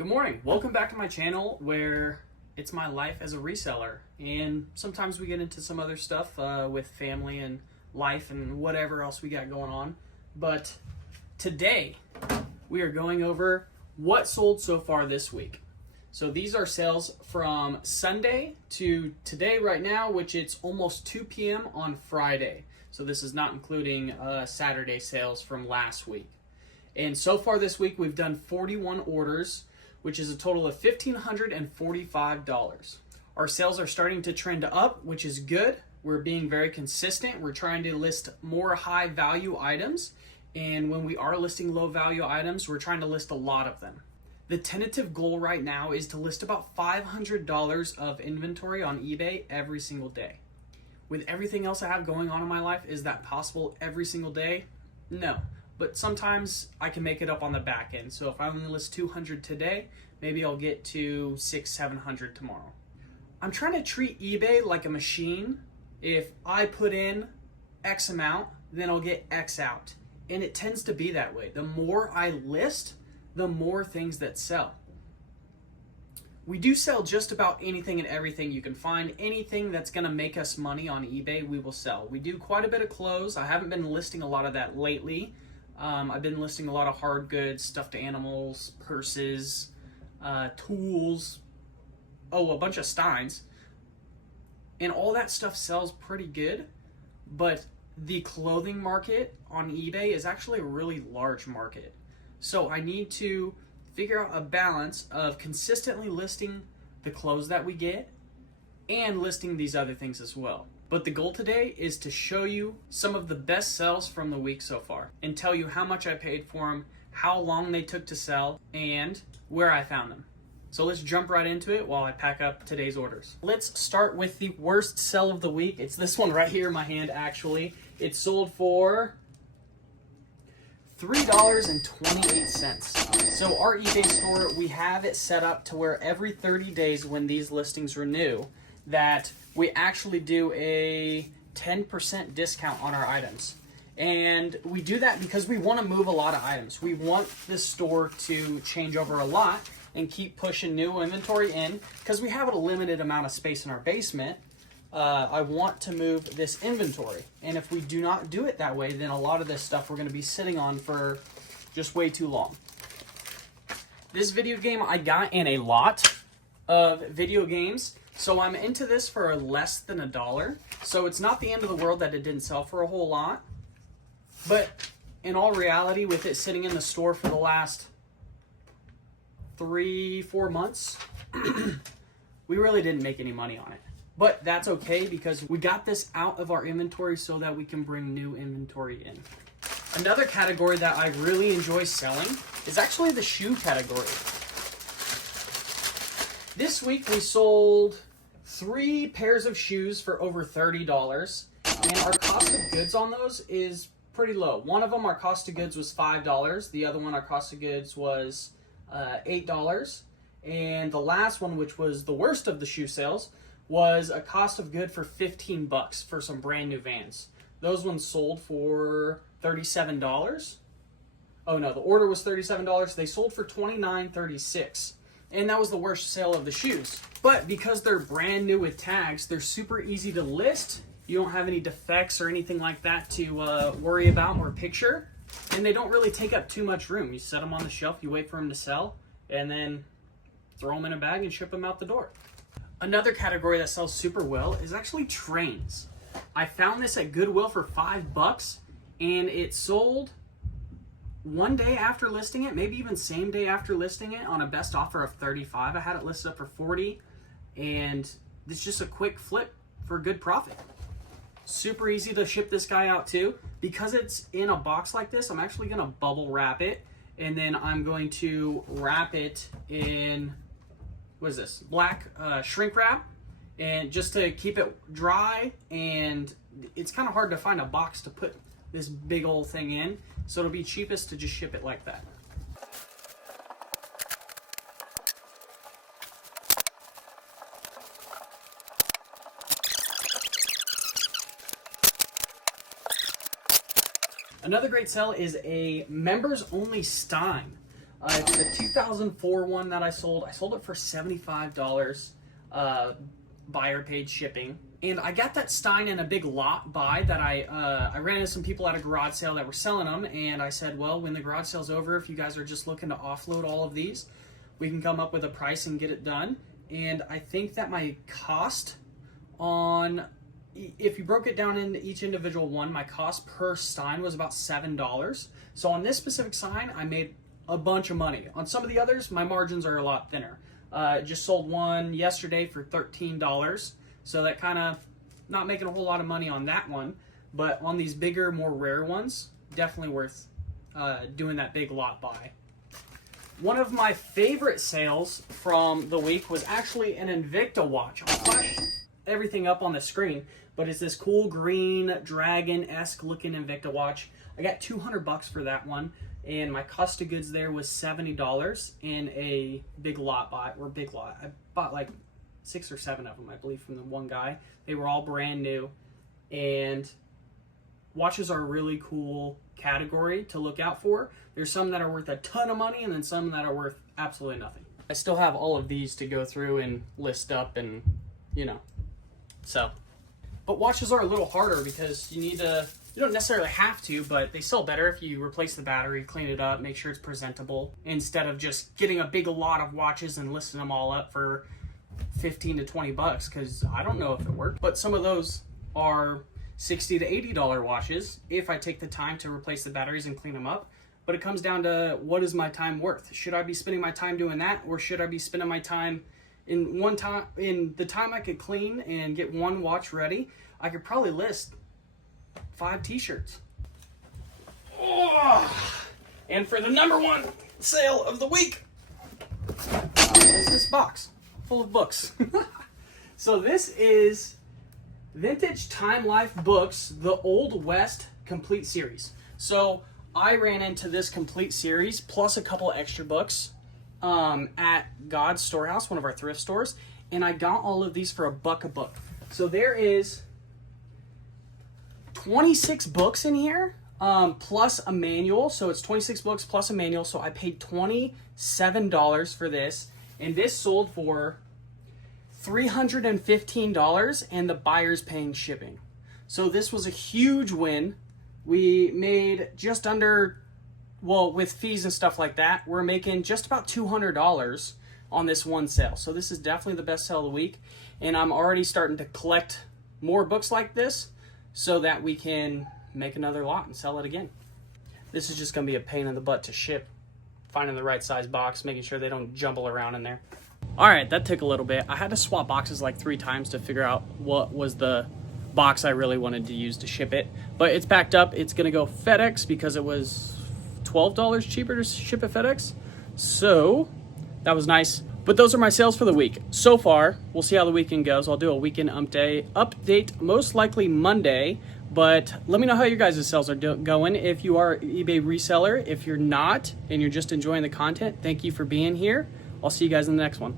Good morning. Welcome back to my channel where it's my life as a reseller, and sometimes we get into some other stuff with family and life and whatever else we got going on. But today we are going over what sold so far this week. So these are sales from Sunday to today right now, which it's almost 2 p.m. on Friday. So this is not including Saturday sales from last week. And so far this week we've done 41 orders, which is a total of $1,545. Our sales are starting to trend up, which is good. We're being very consistent. We're trying to list more high value items. And when we are listing low value items, we're trying to list a lot of them. The tentative goal right now is to list about $500 of inventory on eBay every single day. With everything else I have going on in my life, is that possible every single day? No. But sometimes I can make it up on the back end. So if I only list 200 today, maybe I'll get to 600-700 tomorrow. I'm trying to treat eBay like a machine. If I put in X amount, then I'll get X out. And it tends to be that way. The more I list, the more things that sell. We do sell just about anything and everything you can find. Anything that's gonna make us money on eBay, we will sell. We do quite a bit of clothes. I haven't been listing a lot of that lately. I've been listing a lot of hard goods, stuffed animals, purses, tools, a bunch of steins. And all that stuff sells pretty good, but the clothing market on eBay is actually a really large market. So I need to figure out a balance of consistently listing the clothes that we get and listing these other things as well. But the goal today is to show you some of the best sells from the week so far and tell you how much I paid for them, how long they took to sell, and where I found them. So let's jump right into it while I pack up today's orders. Let's start with the worst sell of the week. It's this one right here in my hand, actually. It sold for $3.28. So our eBay store, we have it set up to where every 30 days when these listings renew, that we actually do a 10% discount on our items. And we do that because we want to move a lot of items. We want this store to change over a lot and keep pushing new inventory in because we have a limited amount of space in our basement. I want to move this inventory. And if we do not do it that way, then a lot of this stuff we're going to be sitting on for just way too long. This video game I got in a lot of video games. So I'm into this for less than $1. So it's not the end of the world that it didn't sell for a whole lot. But in all reality, with it sitting in the store for the last 3-4 months, we really didn't make any money on it. But that's okay because we got this out of our inventory so that we can bring new inventory in. Another category that I really enjoy selling is actually the shoe category. This week we sold 3 pairs of shoes for over $30, and our cost of goods on those is pretty low. One of them, our cost of goods was $5. The other one, our cost of goods was $8. And the last one, which was the worst of the shoe sales, was a cost of good for $15 for some brand new Vans. Those ones sold for $37. Oh no, the order was $37. They sold for $29.36. And that was the worst sale of the shoes. But because they're brand new with tags, they're super easy to list. You don't have any defects or anything like that to worry about or picture. And they don't really take up too much room. You set them on the shelf, you wait for them to sell, and then throw them in a bag and ship them out the door. Another category that sells super well is actually trains. I found this at Goodwill for $5, and it sold one day after listing it, maybe even same day after listing it, on a best offer of $35. I had it listed up for $40, and it's just a quick flip for good profit. Super easy to ship this guy out too. Because it's in a box like this, I'm actually gonna bubble wrap it, and then I'm going to wrap it in, what is this, black shrink wrap, and just to keep it dry. And it's kind of hard to find a box to put this big old thing in, so it'll be cheapest to just ship it like that. Another great sell is a members only Stein. It's the 2004 one that I sold. I sold it for $75. Buyer paid shipping. And I got that Stein in a big lot buy that I ran into some people at a garage sale that were selling them, and I said, well, when the garage sale's over, if you guys are just looking to offload all of these, we can come up with a price and get it done. And I think that my cost on, if you broke it down into each individual one, my cost per Stein was about $7. So on this specific Stein, I made a bunch of money. On some of the others, my margins are a lot thinner. Just sold one yesterday for $13. So that kind of not making a whole lot of money on that one. But on these bigger, more rare ones, definitely worth doing that big lot buy. One of my favorite sales from the week was actually an Invicta watch. I'll flash everything up on the screen, but it's this cool green dragon-esque looking Invicta watch. I got $200 for that one, and my cost of goods there was $70 in a big lot buy, or big lot. I bought like 6 or 7 of them, I believe, from the one guy. They were all brand new, and watches are a really cool category to look out for. There's some that are worth a ton of money, and then some that are worth absolutely nothing. I still have all of these to go through and list up, and so. But watches are a little harder because you don't necessarily have to, but they sell better if you replace the battery, clean it up, make sure it's presentable, instead of just getting a big lot of watches and listing them all up for 15 to 20 bucks, because I don't know if it worked. But some of those are $60 to $80 watches if I take the time to replace the batteries and clean them up. But it comes down to, what is my time worth? Should I be spending my time doing that, or should I be spending my time in the time I could clean and get one watch ready? I could probably list 5 t-shirts. Oh, and for the #1 sale of the week is this box full of books. So this is Vintage Time Life Books, the Old West Complete Series. So I ran into this complete series plus a couple extra books at God's Storehouse, one of our thrift stores, and I got all of these for $1 a book. So there is 26 books in here, plus a manual. So it's 26 books plus a manual. So I paid $27 for this, and this sold for $315, and the buyer's paying shipping. So this was a huge win. We made just under, well, with fees and stuff like that, we're making just about $200 on this one sale. So this is definitely the best sale of the week, and I'm already starting to collect more books like this so that we can make another lot and sell it again. This is just going to be a pain in the butt to ship, finding the right size box, making sure they don't jumble around in there. All right, that took a little bit. I had to swap boxes like 3 times to figure out what was the box I really wanted to use to ship it. But it's packed up. It's going to go FedEx because it was $12 cheaper to ship it FedEx. So that was nice. But those are my sales for the week. So far, we'll see how the weekend goes. I'll do a weekend update most likely Monday. But let me know how your guys' sales are going. If you are an eBay reseller, if you're not and you're just enjoying the content, thank you for being here. I'll see you guys in the next one.